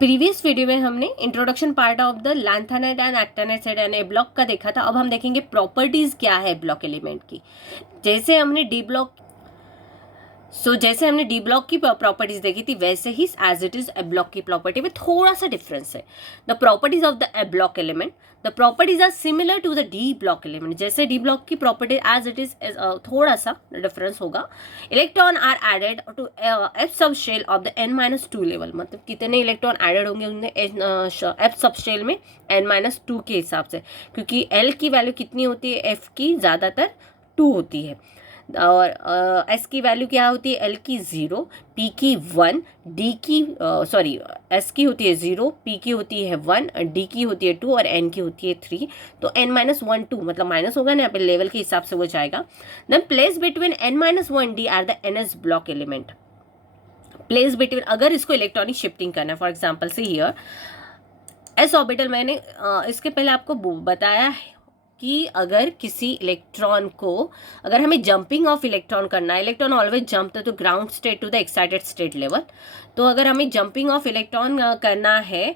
Previous video में हमने introduction part of the lanthanide and actinide and A block का देखा था। अब हम देखेंगे प्रॉपर्टीज क्या है ब्लॉक एलिमेंट की। जैसे हमने डी ब्लॉक की प्रॉपर्टीज देखी थी, वैसे ही as it is A block की प्रॉपर्टी में थोड़ा सा डिफरेंस है। The properties of the A block element, the properties are similar to the D block element. जैसे डी ब्लॉक की प्रॉपर्टी एज इट इज थोड़ा सा डिफरेंस होगा। Electron are added to F sub shell of the n-2 level, मतलब कितने electron added होंगे उनमें F sub shell में n-2 के हिसाब से, क्योंकि एल की वैल्यू कितनी होती है, एफ की ज़्यादातर 2 होती है और एस की वैल्यू क्या होती है, एल की 0, पी की 1, डी की एस की होती है 0, पी की होती है 1, डी की होती है 2 और एन की होती है 3। तो n-1 2 मतलब माइनस होगा ना, यहाँ पे लेवल के हिसाब से वो जाएगा। Then place between n-1 d are the ns block element. Place between, अगर इसको इलेक्ट्रॉनिक शिफ्टिंग करना है, for example see here s orbital, मैंने इसके पहले आपको बताया है कि अगर किसी इलेक्ट्रॉन को, अगर हमें जंपिंग ऑफ इलेक्ट्रॉन करना है, electron always jump to ground state to the excited state level. तो अगर हमें जंपिंग ऑफ इलेक्ट्रॉन करना है,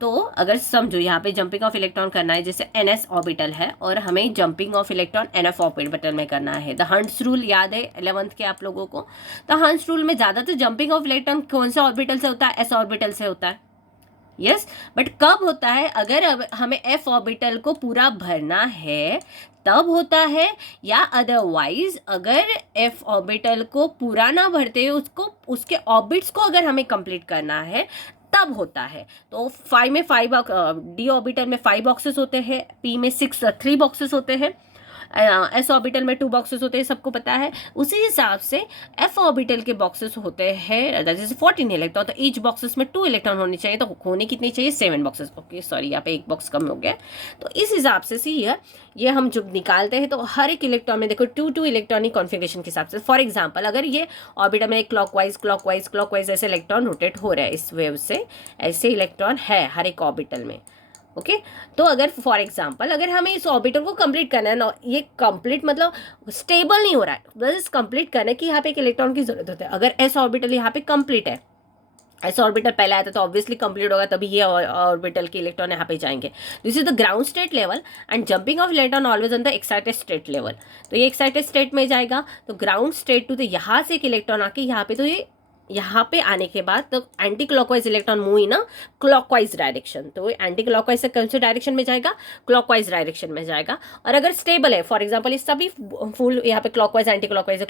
तो अगर समझो यहाँ पे जंपिंग ऑफ इलेक्ट्रॉन करना है, जैसे एनएस ऑर्बिटल है और हमें jumping of electron NF orbital में करना है। द हंट्स रूल याद है 11th के आप लोगों को। द हंट्स रूल में ज़्यादातर जंपिंग ऑफ इलेक्ट्रॉन कौन से ऑर्बिटल से होता है, एस ऑर्बिटल से होता है। यस, बट कब होता है, अगर हमें एफ ऑर्बिटल को पूरा भरना है तब होता है, या अदरवाइज अगर एफ ऑर्बिटल को पूरा ना भरते हुए उसके ऑर्बिट्स को अगर हमें कंप्लीट करना है तब होता है। तो 5 में 5 डी ऑर्बिटल में 5 बॉक्सेस होते हैं, पी में 3 बॉक्सेस होते हैं, एस ऑर्बिटल में 2 बॉक्सेस होते हैं, सबको पता है। उसी हिसाब से एफ ऑर्बिटल के बॉक्सेस होते हैं, जैसे 14 इलेक्ट्रॉन, तो ईच बॉक्सेस में 2 इलेक्ट्रॉन होने चाहिए, तो होने कितनी चाहिए, 7 बॉक्सेस। ओके सॉरी, यहाँ पे 1 बॉक्स कम हो गया। तो इस हिसाब से सी ये हम जब निकालते हैं तो हर एक इलेक्ट्रॉन में देखो 2 इलेक्ट्रॉनिक कॉन्फ़िगरेशन के हिसाब से। फॉर एग्जाम्पल, अगर ये ऑर्बिटल में क्लॉकवाइज ऐसे इलेक्ट्रॉन रोटेट हो रहा है, इस वेव से ऐसे इलेक्ट्रॉन है हर एक ऑर्बिटल में। ओके तो अगर फॉर एग्जांपल अगर हमें इस ऑर्बिटल को कंप्लीट करना है ना, ये कंप्लीट मतलब स्टेबल नहीं हो रहा है, बस कंप्लीट करने की यहाँ पे एक इलेक्ट्रॉन की जरूरत होती है। अगर एस ऑर्बिटल यहाँ पे कंप्लीट है, एस ऑर्बिटल पहले आया था तो ऑब्वियसली कंप्लीट होगा, तभी ये ऑर्बिटल के इलेक्ट्रॉन यहाँ पे जाएंगे। This is the ground state level and jumping of electron always on the excited state level. तो ये एक्साइटेड स्टेट में जाएगा, तो ग्राउंड स्टेट टू, तो यहाँ से एक इलेक्ट्रॉन आके यहाँ पे, तो ये यहाँ पे आने के बाद तो anti clockwise electron move in clockwise direction, तो एंटी क्लॉकवाइज से कौन से डायरेक्शन में जाएगा, क्लॉकवाइज डायरेक्शन में जाएगा। और अगर स्टेबल है, फॉर एग्जांपल इस सभी फुल यहाँ पे क्लॉकवाइज एंटी क्लॉकवाइज,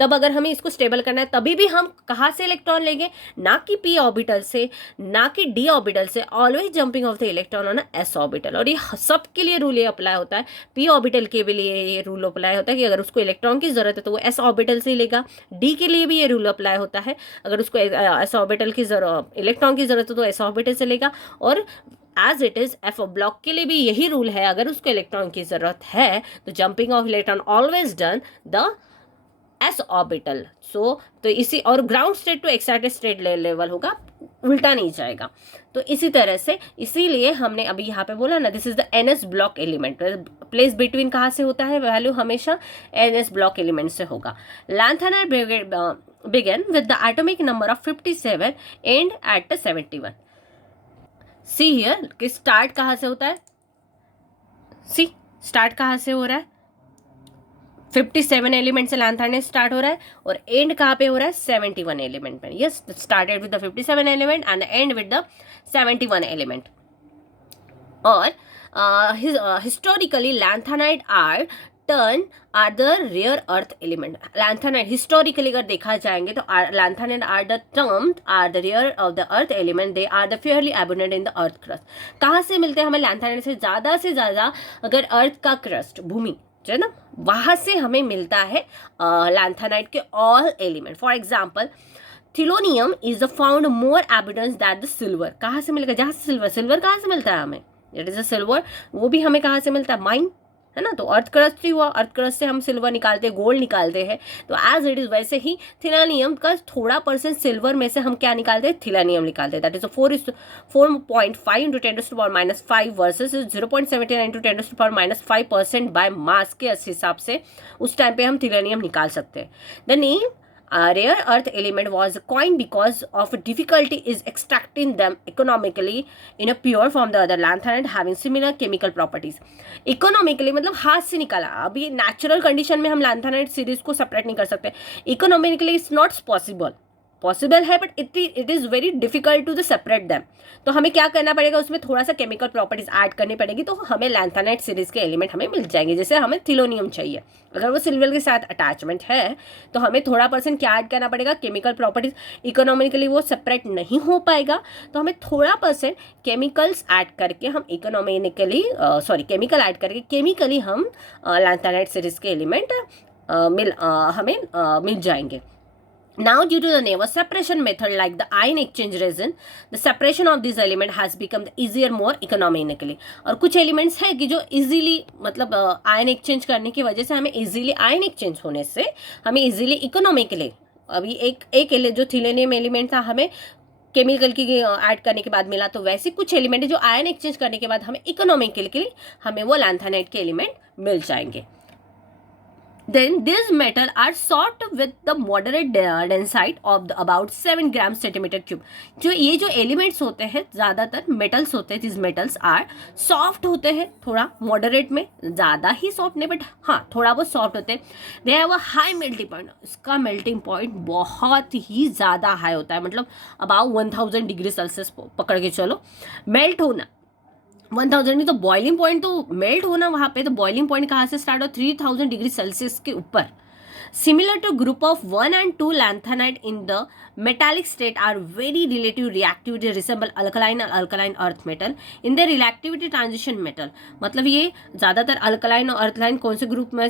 तब अगर हमें इसको स्टेबल करना है तभी भी हम कहाँ से इलेक्ट्रॉन लेंगे, ना कि पी ऑर्बिटल से, ना कि डी ऑर्बिटल से, always jumping of the electron on S orbital. और ये सबके लिए रूल ये अप्लाई होता है, पी ऑर्बिटल के लिए ये रूल अप्लाई होता है कि अगर उसको इलेक्ट्रॉन की जरूरत है तो वो एस ऑर्बिटल से लेगा। डी के लिए भी ये रूल अप्लाई होता है, अगर उसको एस ऑर्बिटल की इलेक्ट्रॉन की जरूरत है तो एस ऑर्बिटल से लेगा। और as it is f block के लिए भी यही रूल है, अगर उसको इलेक्ट्रॉन की जरूरत है तो jumping of electron always done the S orbital. So तो इसी, और ground state to excited state level होगा, उल्टा नहीं जाएगा। तो इसी तरह से, इसीलिए हमने अभी यहाँ पे बोला ना, this is the NS block element. Place between कहाँ से होता है, वैल्यू हमेशा एनएस ब्लॉक एलिमेंट से होगा। Lanthanide began with the atomic number of 57 and at the 71. See here कि स्टार्ट कहाँ से होता है, सी स्टार्ट कहाँ से हो रहा है, 57 एलिमेंट से लैंथेनाइट स्टार्ट हो रहा है, और एंड कहाँ पे हो रहा है, 71 एलिमेंट में। Yes, started with the 57 element and end with the 71 element. और historically lanthanide are turn are the rare earth element. Lanthanide historically अगर देखा जाएंगे तो lanthanide are the termed are the rare of the earth element, they are the fairly abundant in the earth crust. कहाँ से मिलते हैं हमें lanthanide से ज़्यादा अगर अर्थ का क्रस्ट, भूमि जो है ना, वहाँ से हमें मिलता है लैंथेनाइट के all element. For example thulium is found more abundance that the silver. कहाँ से मिलेगा, जहाँ से सिल्वर कहाँ से मिलता है हमें, इट इज अ सिल्वर, वो भी हमें कहाँ से मिलता है, माइन है ना। तो अर्थ क्रस्ट ही हुआ, अर्थ क्रस्ट से हम सिल्वर निकालते हैं, गोल्ड निकालते हैं। तो एज इट इज वैसे ही थिलानियम का थोड़ा परसेंट सिल्वर में से हम क्या निकालते हैं, थिलानियम निकालते हैं। That is 4.5 into 10⁻⁵ versus 0.79 into 10⁻⁵% by mass के हिसाब से उस टाइम पे हम थिलानियम निकाल सकते हैं। The name rare earth element was coined because of difficulty is extracting them economically in a pure form. The other lanthanide having similar chemical properties. Economically मतलब हाथ से निकाला. अभी नेचुरल कंडीशन में हम लैंथेनाइड सीरीज को सेपरेट नहीं कर सकते. इकोनॉमिकली इट्स नॉट पॉसिबल है, but it is very difficult to the separate them. तो हमें क्या करना पड़ेगा, उसमें थोड़ा सा केमिकल प्रॉपर्टीज ऐड करनी पड़ेगी, तो हमें लैंथेनाइड सीरीज के एलिमेंट हमें मिल जाएंगे. जैसे हमें थिलोनियम चाहिए, अगर वो सिल्वर के साथ अटैचमेंट है तो हमें थोड़ा % क्या ऐड करना पड़ेगा, केमिकल प्रॉपर्टीज. इकोनॉमिकली वो सेपरेट नहीं हो पाएगा, तो हमें थोड़ा % केमिकल्स ऐड करके हम केमिकल ऐड करके केमिकली हम लैंथेनाइड सीरीज के एलिमेंट हमें मिल जाएंगे. Now, due to the never separation method like the ion exchange resin, the separation of this element has become easier, more economically. और कुछ एलिमेंट्स है कि जो इजीली मतलब आयन एक्सचेंज करने की वजह से हमें इजीली आयन एक्सचेंज होने से हमें इजीली इकोनॉमिकली, अभी एक जो थिलोनियम एलिमेंट था हमें केमिकल की ऐड करने के बाद मिला, तो वैसे कुछ एलिमेंट है जो आयन एक्सचेंज करने के बाद हमें इकोनॉमिकली हमें वो लैंथेनाइड के एलिमेंट मिल जाएंगे. Then these metal are sought with the moderate density of the about 7 grams centimeter cube. जो ये जो एलिमेंट्स होते हैं ज़्यादातर मेटल्स होते हैं, these metals are सॉफ्ट होते हैं, थोड़ा मॉडरेट में, ज़्यादा ही सॉफ्ट नहीं बट हाँ थोड़ा बहुत सॉफ्ट होते हैं. They have a high melting point. इसका मेल्टिंग पॉइंट बहुत ही ज़्यादा हाई होता है, मतलब अबाउ 1000 डिग्री सेल्सियस पकड़ के चलो. मेल्ट होना 1000 में, तो बॉइलिंग पॉइंट तो मेल्ट होना वहाँ पे, तो बॉइलिंग पॉइंट कहाँ से स्टार्ट हो, 3000 डिग्री सेल्सियस के ऊपर. Similar to group of 1 and 2 lanthanide in the metallic state are very relative reactivity resemble alkaline and alkaline earth metal in their reactivity transition metal. मतलब ये ज़्यादातर अल्कलाइन और अर्थलाइन कौन से ग्रुप में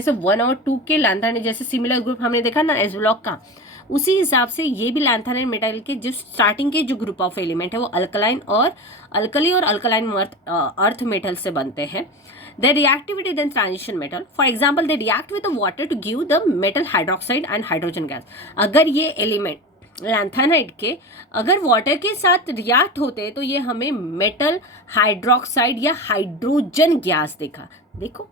से 1 और 2 के लैंथेनाइड जैसे सिमिलर ग्रुप हमने देखा ना एस ब्लॉक का, उसी हिसाब से ये भी लैंथेनाइड मेटल के जो स्टार्टिंग के जो ग्रुप ऑफ एलिमेंट है वो अल्कलाइन और अल्कली और अल्कलाइन अर्थ मेटल से बनते हैं. Their reactivity then transition metal. For example, they react with the water to give the metal hydroxide and hydrogen gas. अगर ये एलिमेंट लैंथेनाइड के अगर वाटर के साथ रिएक्ट होते तो ये हमें मेटल हाइड्रोक्साइड या हाइड्रोजन गैस देखो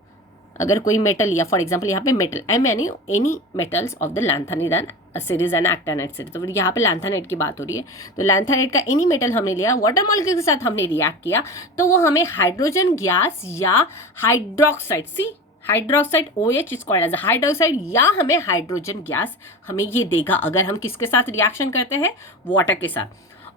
अगर कोई मेटल या फॉर एग्जांपल यहाँ पे metal any metals of the lanthanide and series and actinide series, तो फिर यहाँ पे लैंथेनाइड की बात हो रही है, तो लैंथेनाइड का एनी मेटल हमने लिया, वाटर मॉलिक्यूल के साथ हमने रिएक्ट किया, तो वो हमें हाइड्रोजन गैस या hydroxide hydroxide OH is called as hydroxide या हमें हाइड्रोजन गैस हमें ये देगा अगर हम किसके साथ रिएक्शन करते हैं, वाटर के साथ.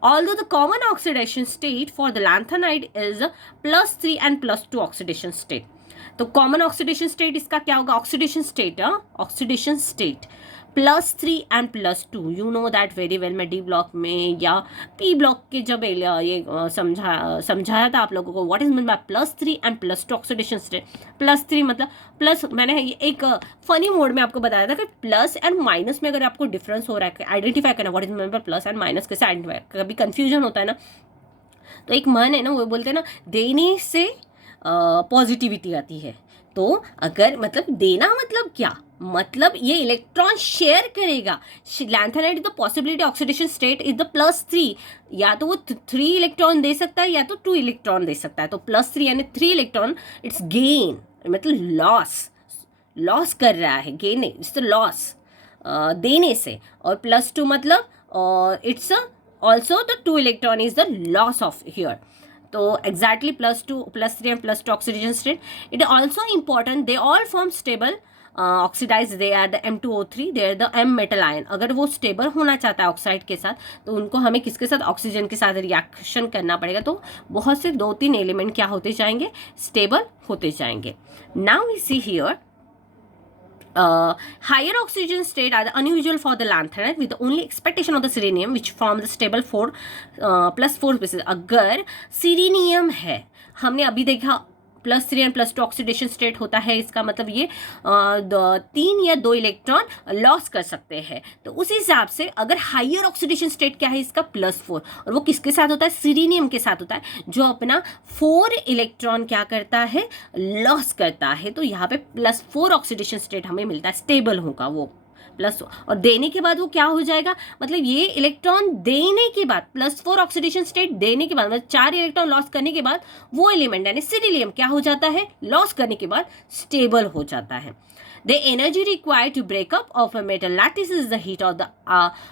Although the common oxidation state for the lanthanide is +3 and +2 oxidation state. तो कॉमन ऑक्सीडेशन स्टेट इसका क्या होगा, oxidation state +3 and +2. You know that very well. मैं डी ब्लॉक में या पी ब्लॉक के जब ये समझाया था आप लोगों को what is mean by +3 and +2 oxidation state. +3 मतलब प्लस, मैंने एक फनी मोड में आपको बताया था कि प्लस एंड माइनस में अगर आपको डिफरेंस हो रहा है आइडेंटिफाई करना, what is mean by plus and minus कैसे आइडेंटिफाई, कभी कंफ्यूजन होता है ना. तो एक मन है ना, वो बोलते हैं ना देने से पॉजिटिविटी आती है. तो अगर मतलब देना मतलब क्या, मतलब ये इलेक्ट्रॉन शेयर करेगा. Lanthanide the possibility oxidation state is the +3, या तो वो 3 इलेक्ट्रॉन दे सकता है या तो 2 इलेक्ट्रॉन दे सकता है. तो +3 यानी 3 इलेक्ट्रॉन इट्स गेन, मतलब लॉस कर रहा है, गेन इट्स लॉस देने से. और +2 मतलब it's also the 2 electron is the loss of here. तो exactly +2, +3 and +2 oxidation state. It also important they all form stable oxides, they are the M2O3, they are the M metal ion. अगर वो stable होना चाहता है oxide के साथ तो उनको हमें किसके साथ, ऑक्सीजन के साथ रिएक्शन करना पड़ेगा. तो बहुत से 2-3 एलिमेंट क्या होते जाएंगे, स्टेबल होते जाएंगे. Now we see here higher oxygen state are unusual for the lanthanide with the only expectation of the selenium which form the stable 4+4 species. अगर सीरीनियम है, हमने अभी देखा +3 and +2 ऑक्सीडेशन स्टेट होता है, इसका मतलब ये 3 या 2 इलेक्ट्रॉन लॉस कर सकते हैं. तो उस हिसाब से अगर हाइयर ऑक्सीडेशन स्टेट क्या है इसका +4, और वो किसके साथ होता है, सीरीनियम के साथ होता है, जो अपना 4 इलेक्ट्रॉन क्या करता है, लॉस करता है. तो यहाँ पे +4 ऑक्सीडेशन स्टेट हमें मिलता है, स्टेबल होगा वो प्लस. और देने के बाद वो क्या हो जाएगा, मतलब ये इलेक्ट्रॉन देने के बाद +4 ऑक्सीडेशन स्टेट देने के बाद, मतलब 4 इलेक्ट्रॉन लॉस करने के बाद वो एलिमेंट यानी सिरिलियम क्या हो जाता है, लॉस करने के बाद स्टेबल हो जाता है. The energy required to break up of a metal lattice is the heat of the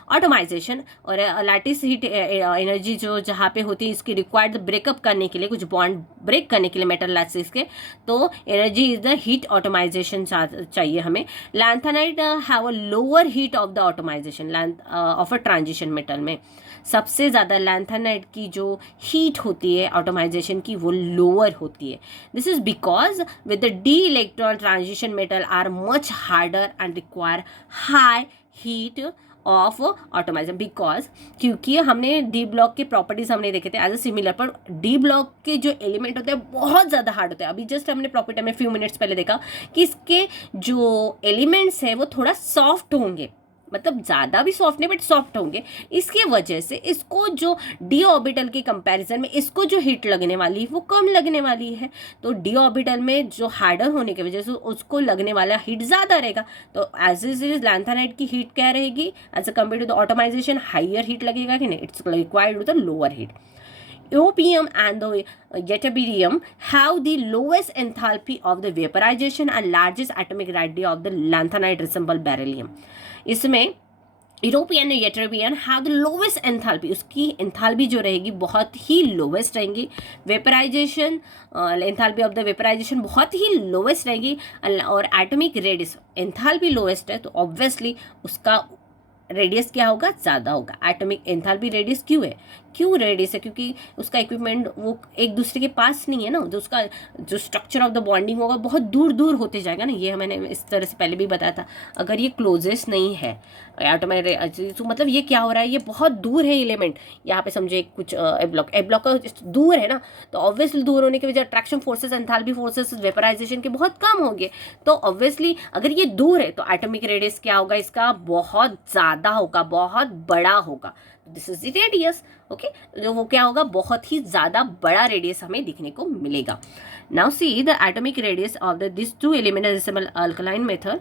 atomization. और लैटिस हीट एनर्जी जो जहाँ पे होती है इसकी रिक्वायर्ड ब्रेकअप करने के लिए, कुछ बॉन्ड ब्रेक करने के लिए मेटल लैटिस के, तो energy is the heat automisation चाहिए हमें. Lanthanide have a lower heat of the automisation of a transition metal में. सबसे ज़्यादा लैंथेनाइट की जो हीट होती है ऑटोमाइजेशन की वो लोअर होती है. This is because with the d electron transition metal are much harder and require high heat of atomization. Because क्योंकि हमने डी ब्लॉक के प्रॉपर्टीज हमने देखे थे एज अ सिमिलर, पर डी ब्लॉक के जो एलिमेंट होते हैं बहुत ज़्यादा हार्ड होते हैं. अभी जस्ट हमने प्रॉपर्टी में फ्यू मिनट्स पहले देखा कि इसके जो एलिमेंट्स हैं वो थोड़ा सॉफ्ट होंगे, मतलब ज़्यादा भी सॉफ्ट नहीं बट सॉफ्ट होंगे. इसके वजह से इसको जो डी ऑर्बिटल के कंपैरिजन में इसको जो हीट लगने वाली है वो कम लगने वाली है. तो डी ऑर्बिटल में जो हार्डर होने की वजह से उसको लगने वाला हीट ज़्यादा रहेगा. तो एज इज लैंथेनाइट की हीट क्या रहेगी as a compare to the atomization, higher heat लगेगा कि नहीं, it's required to the lower heat. Europium and the ytterbium have the lowest enthalpy of the vaporization and largest atomic radius of the lanthanide resemble beryllium. इसमें europium और ytterbium have the lowest enthalpy, उसकी enthalpy जो रहेगी बहुत ही lowest रहेंगी. Vaporization enthalpy of the vaporization बहुत ही लोवेस्ट रहेगी. और एटॉमिक रेडियस एंथैल्पी लोवेस्ट है तो ऑब्वियसली उसका रेडियस क्या होगा, ज़्यादा होगा. एटॉमिक एंथैल्पी रेडियस क्यों है, क्यों रेडियस है, क्योंकि उसका इक्विपमेंट वो एक दूसरे के पास नहीं है ना, तो उसका जो स्ट्रक्चर ऑफ द बॉन्डिंग होगा बहुत दूर दूर होते जाएगा ना. ये मैंने इस तरह से पहले भी बताया था. अगर ये क्लोजेस्ट नहीं है एटॉमिक तो मतलब ये क्या हो रहा है, ये बहुत दूर है एलिमेंट. यहाँ पे समझे कुछ ए ब्लॉक दूर है ना, तो ऑब्वियसली दूर होने की वजह attraction forces, enthalpy forces vaporization के बहुत कम होंगे. तो ऑब्वियसली अगर ये दूर है तो एटॉमिक रेडियस क्या होगा, इसका बहुत ज़्यादा होगा, बहुत बड़ा होगा. This is the radius. Okay, वो क्या होगा, बहुत ही ज़्यादा बड़ा रेडियस हमें दिखने को मिलेगा. Now see the atomic radius of this two element resemble alkaline method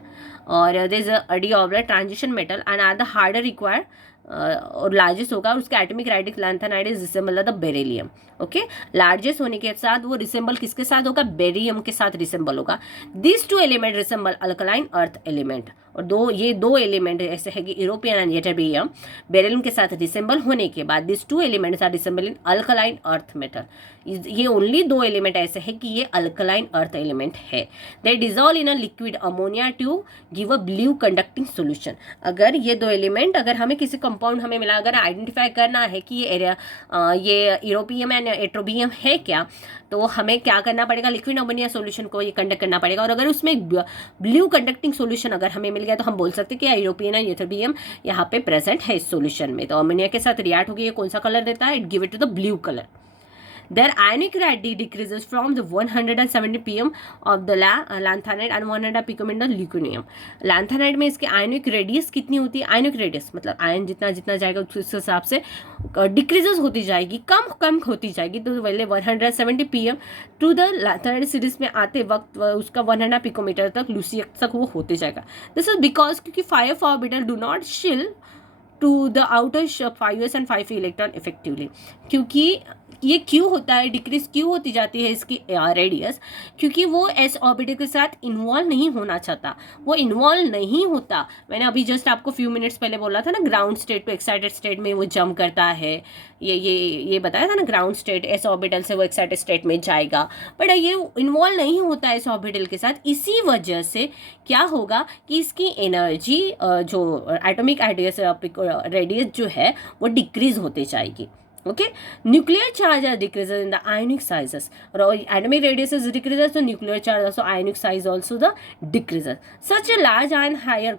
और this D of the transition metal and are the harder require और लार्जेस्ट होगा. और उसका atomic radius lanthanide is resemble the beryllium. Okay, largest होने के साथ वो resemble किसके साथ होगा, बेरियम के साथ रिसेंबल होगा. This two element resemble alkaline earth element. और ये दो एलिमेंट ऐसे है कि यूरोपियन एंड येटरबियम बेरिलियम के साथ रिसेंबल होने के बाद this two elements are resemble in alkaline earth metal. ये ओनली दो एलिमेंट ऐसे है कि ये अल्कलाइन अर्थ एलिमेंट है. They dissolve in a liquid ammonia to give a blue conducting solution. अगर ये दो एलिमेंट अगर हमें किसी कंपाउंड हमें मिला, अगर आइडेंटिफाई करना है कि ये एरिया ये यूरोपियम एंड एट्रोबियम है क्या, तो हमें क्या करना पड़ेगा, लिक्विड अमोनिया सोल्यूशन को ये कंडक्ट करना पड़ेगा. और अगर उसमें ब्लू कंडक्टिंग सोल्यूशन अगर हमें मिल गया तो हम बोल सकते हैं कि यूरोपियन एंड एट्रोबियम यहाँ पे प्रेजेंट है इस सोल्यूशन में. तो अमोनिया के साथ रिएक्ट होकर ये कौन सा कलर देता है, it give it to the blue colour. Their ionic radius decreases from the 170 pm of the lanthanide and 100 pm in the leuconium. Lanthanide में इसके आयनिक रेडियस कितनी होती है, आयनिक रेडियस मतलब आयन जितना जितना जाएगा उस हिसाब से डिक्रीजेस होती जाएगी, कम होती जाएगी. तो पहले 170 pm to the lanthanide series में आते वक्त उसका 100 पिकोमीटर तक लूसियस तक वो होते जाएगा. दिस इज बिकॉज क्योंकि 5 orbital do not shield to the outer 5s and 5p electron effectively. क्योंकि ये क्यों होता है, डिक्रीज क्यों होती जाती है इसकी रेडियस, क्योंकि वो एस ऑर्बिटल के साथ इन्वॉल्व नहीं होना चाहता, वो इन्वॉल्व नहीं होता. मैंने अभी जस्ट आपको फ्यू मिनट्स पहले बोला था ना, ground state to excited state में वो जंप करता है. ये बताया था ना, ग्राउंड स्टेट एस ऑर्बिटल से वो एक्साइटेड स्टेट में जाएगा, बट ये इन्वॉल्व नहीं होता है एस ऑर्बिटल के साथ. इसी वजह से क्या होगा कि इसकी एनर्जी जो एटॉमिक रेडियस जो है वो डिक्रीज होते जाएगी. Okay, nuclear charge are decreases in the ionic sizes. Or atomic radius is decreases, so nuclear charge also ionic size also the decreases. Such a large ion higher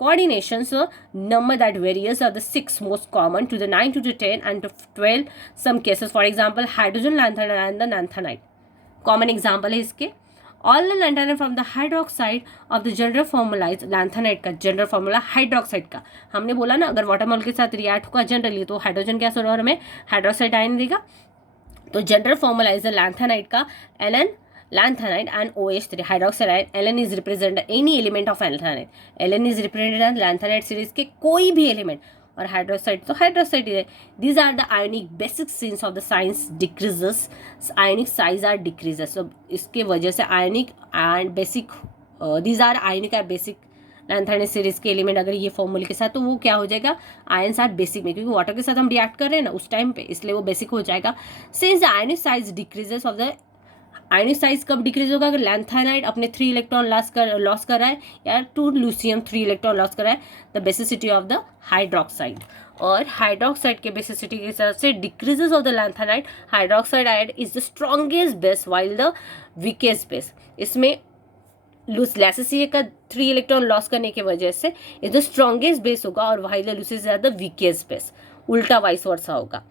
coordinations number that varies are the 6 most common to the 9 to the 10 and to 12 some cases. For example, hydrogen lanthanide and the lanthanide. Common example है इसके. All the lanthanide from the hydroxide of the general formula is lanthanide का general formula hydroxide का. हमने बोला ना अगर water mall के साथ रिएक्ट होगा जनरली तो हाइड्रोजन क्या सोल्यूशन हमें हाइड्रोक्साइड आयन देगा. तो general formula is the lanthanide का Ln lanthanide and OH3 hydroxide ion. Ln is represent any element of lanthanide. Ln is represented lanthanide series के कोई भी एलिमेंट, और हाइड्रोक्साइड तो हाइड्रोक्साइड है. These are the ionic basic scenes of the साइंस decreases, ionic size are decreases. तो इसके वजह से ionic and basic these are ionic are basic lanthanide series के एलिमेंट अगर ये फॉर्मूले के साथ, तो वो क्या हो जाएगा, आयंस आर बेसिक में, क्योंकि वाटर के साथ हम रिएक्ट कर रहे हैं ना उस टाइम पे, इसलिए वो बेसिक हो जाएगा. Since the ionic size decreases of the, ionic size कब डिक्रीज होगा, अगर लैंथानाइड अपने 3 इलेक्ट्रॉन लॉस कर रहा है या 2 लूसियम 3 इलेक्ट्रॉन लॉस कर रहा है, the basicity of the hydroxide. और हाइड्रोक्साइड के बेसिसिटी के हिसाब से decreases of the lanthanide, hydroxide आयड is the strongest base while the weakest base. इसमें लैसेसिए का 3 इलेक्ट्रॉन लॉस करने की वजह से इज द स्ट्रॉन्गेस्ट बेस होगा, और वाइल द लूसिस आर द वीकेस्ट बेस, उल्टा वाइस वर्सा होगा.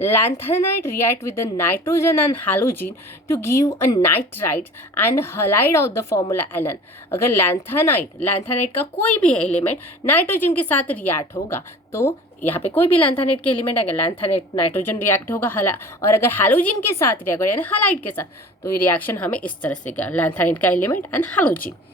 Lanthanide react with the nitrogen and halogen to give a nitride and halide of the formula NN. अगर लैंथानाइड का कोई भी एलिमेंट नाइट्रोजन के साथ रिएक्ट होगा, तो यहाँ पे कोई भी लैंथानाइड के एलिमेंट अगर लैंथानाइड नाइट्रोजन रिएक्ट होगा, और अगर हैलोजन के साथ रिएक्ट होगा यानी हालाइड के साथ, तो ये रिएक्शन हमें इस तरह से गया, लैंथानाइड का element and halogen.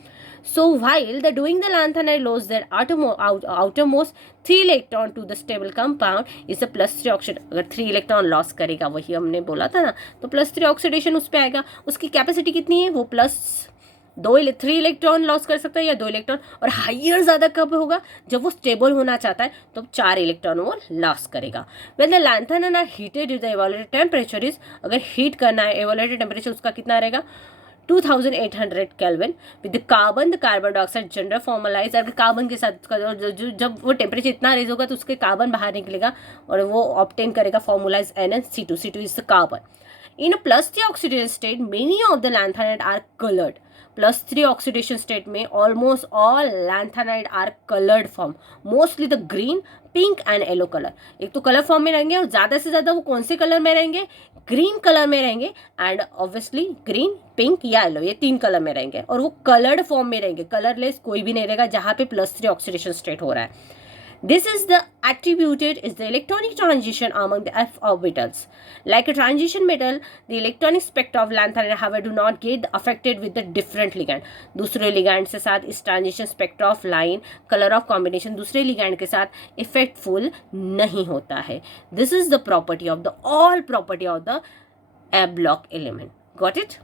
So while the doing the lanthanide loses their outermost 3 electron to the stable compound is a +3 oxidation. अगर 3 इलेक्ट्रॉन लॉस करेगा, वही हमने बोला था ना, तो +3 ऑक्सीडेशन उस पर आएगा. उसकी कैपेसिटी कितनी है, वो +3 इलेक्ट्रॉन लॉस कर सकता है या 2 इलेक्ट्रॉन, और हाइयर ज़्यादा कब होगा, जब वो स्टेबल होना चाहता है तो 4 इलेक्ट्रॉन वो लॉस करेगा. When the lanthanide are heated with the evaluated temperature is, अगर हीट करना है, इवैल्यूएटेड टेम्परेचर उसका कितना रहेगा, 2800 kelvin. With carbon dioxide general formalize, अगर कार्बन के साथ जब वो टेम्परेचर इतना रेज होगा तो उसके कार्बन बाहर निकलेगा और वो ऑब्टेन करेगा फॉर्मूलाइज NnC2. C2 is the carbon. In a +3 oxidation state, many of the lanthanide are colored. +3 oxidation state में almost all lanthanide are colored form. Mostly the green, pink and yellow color. एक तो colour form में रहेंगे, और ज़्यादा से ज़्यादा वो कौन से कलर में रहेंगे, ग्रीन कलर में रहेंगे, एंड ऑब्वियसली ग्रीन, पिंक या येलो, ये 3 कलर में रहेंगे, और वो कलर्ड फॉर्म में रहेंगे. कलरलेस कोई भी नहीं रहेगा जहाँ पे +3 ऑक्सीडेशन स्टेट हो रहा है. This is the attributed is the electronic transition among the f orbitals. Like a transition metal, the electronic spectra of lanthanide however do not get affected with the different ligand. दूसरे ligand से साथ इस transition spectra of line, color of combination दूसरे ligand के साथ effectful नहीं होता है. This is the property of the all property of the block element. Got it?